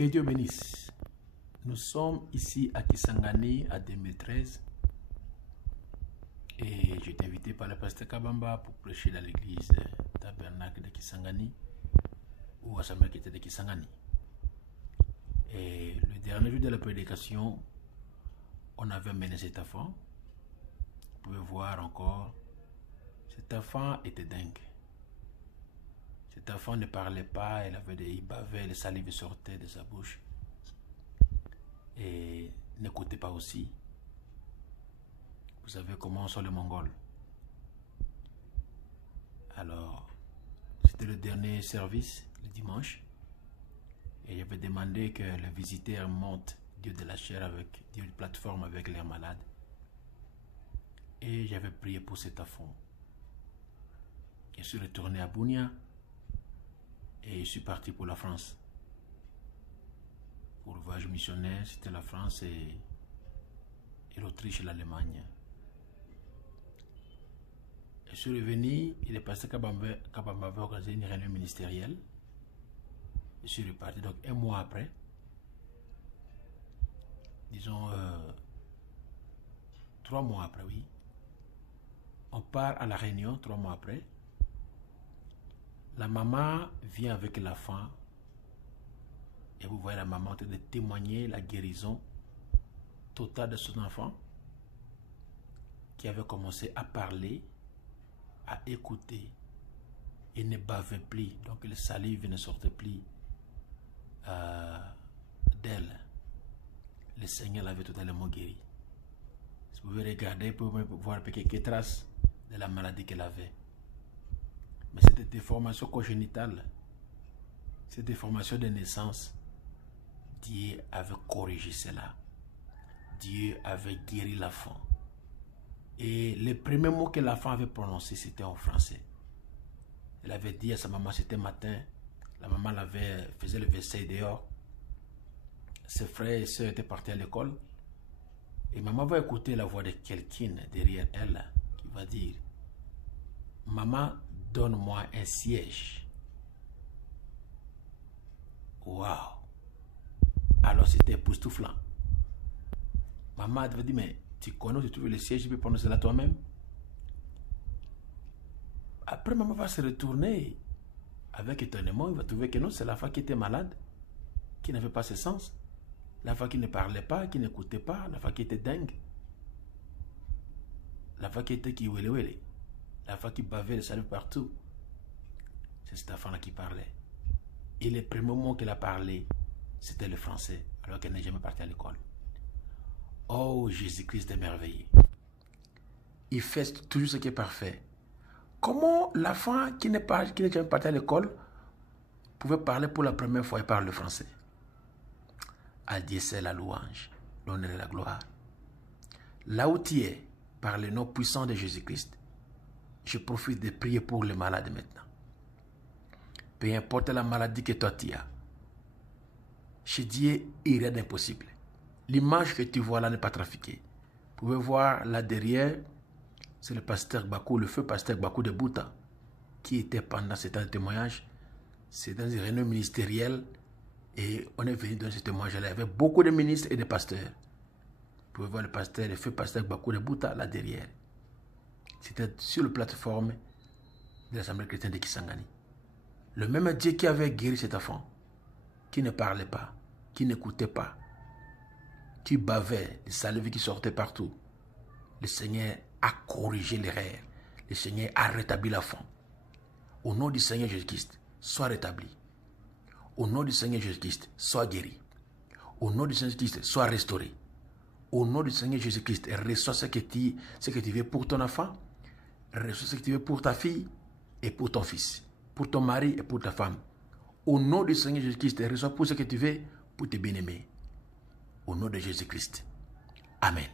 Que Dieu bénisse. Nous sommes ici à Kisangani à 2013 et j'ai été invité par le pasteur Kabamba pour prêcher dans l'église tabernacle de Kisangani ou à Samuel qui était de Kisangani. Et le dernier jour de la prédication, on avait mené cet enfant. Vous pouvez voir encore, cet enfant était dingue. Cet enfant ne parlait pas, il bavait, les salives sortaient de sa bouche. Et n'écoutez pas aussi. Vous savez comment sont les Mongols. Alors, c'était le dernier service, le dimanche. Et j'avais demandé que les visiteurs montent Dieu de la chair avec Dieu de plateforme avec leurs malades. Et j'avais prié pour cet enfant. Je suis retourné à Bunia et je suis parti pour la France. Pour le voyage missionnaire, c'était la France et l'Autriche et l'Allemagne. Je suis revenu, il est passé Kabamba avait organisé une réunion ministérielle. Je suis reparti donc un mois après. Disons 3 mois après, oui. On part à la réunion 3 mois après. La maman vient avec l'enfant. Et vous voyez la maman en train de témoigner la guérison totale de son enfant qui avait commencé à parler, à écouter et ne bavait plus. Donc le salive ne sortait plus d'elle. Le Seigneur l'avait totalement guéri. Si vous pouvez regarder, vous pouvez voir quelques traces de la maladie qu'elle avait. Mais cette déformation congénitale, cette déformation de naissance, Dieu avait corrigé cela. Dieu avait guéri l'enfant. Et le premier mot que l'enfant avait prononcé, c'était en français. Elle avait dit à sa maman, c'était matin. La maman faisait le verset dehors. Ses frères et sœurs étaient partis à l'école. Et maman va écouter la voix de quelqu'un derrière elle qui va dire, maman, donne-moi un siège. Waouh! Alors c'était époustouflant. Maman devait dire, mais tu connais où tu trouves le siège, tu peux prendre cela toi-même. Après, maman va se retourner avec étonnement, il va trouver que non, c'est l'enfant qui était malade, qui n'avait pas ses sens, l'enfant qui ne parlait pas, qui n'écoutait pas, l'enfant qui était dingue, l'enfant qui était qui wele, l'enfant qui bavait le salive partout. C'est cet enfant-là qui parlait. Et le premier mot qu'elle a parlé, c'était le français, alors qu'elle n'est jamais partie à l'école. Oh, Jésus-Christ est merveilleux. Il fait toujours ce qui est parfait. Comment l'enfant qui n'est jamais parti à l'école pouvait parler pour la première fois et parler le français? À Dieu c'est la louange, l'honneur et la gloire. Là où tu es, par le nom puissant de Jésus-Christ, je profite de prier pour les malades maintenant. Peu importe la maladie que toi tu as, chez Dieu, il n'y a rien d'impossible. L'image que tu vois là n'est pas trafiquée. Vous pouvez voir là derrière, c'est le pasteur Bakou, le feu pasteur Bakou de Bouta, qui était pendant ce temps de témoignage. C'est dans une réunion ministérielle et on est venu dans ce témoignage-là. Il y avait beaucoup de ministres et de pasteurs. Vous pouvez voir le feu pasteur Bakou de Bouta là derrière. C'était sur la plateforme de l'Assemblée chrétienne de Kisangani. Le même Dieu qui avait guéri cet enfant, qui ne parlait pas, qui n'écoutait pas, qui bavait, les salives qui sortaient partout. Le Seigneur a corrigé l'erreur. Le Seigneur a rétabli l'enfant. Au nom du Seigneur Jésus-Christ, sois rétabli. Au nom du Seigneur Jésus-Christ, sois guéri. Au nom du Seigneur Jésus-Christ, sois restauré. Au nom du Seigneur Jésus-Christ, reçois ce que tu veux pour ton enfant, reçois ce que tu veux pour ta fille et pour ton fils, pour ton mari et pour ta femme. Au nom du Seigneur Jésus-Christ, reçois pour ce que tu veux pour tes bien-aimés. Au nom de Jésus-Christ. Amen.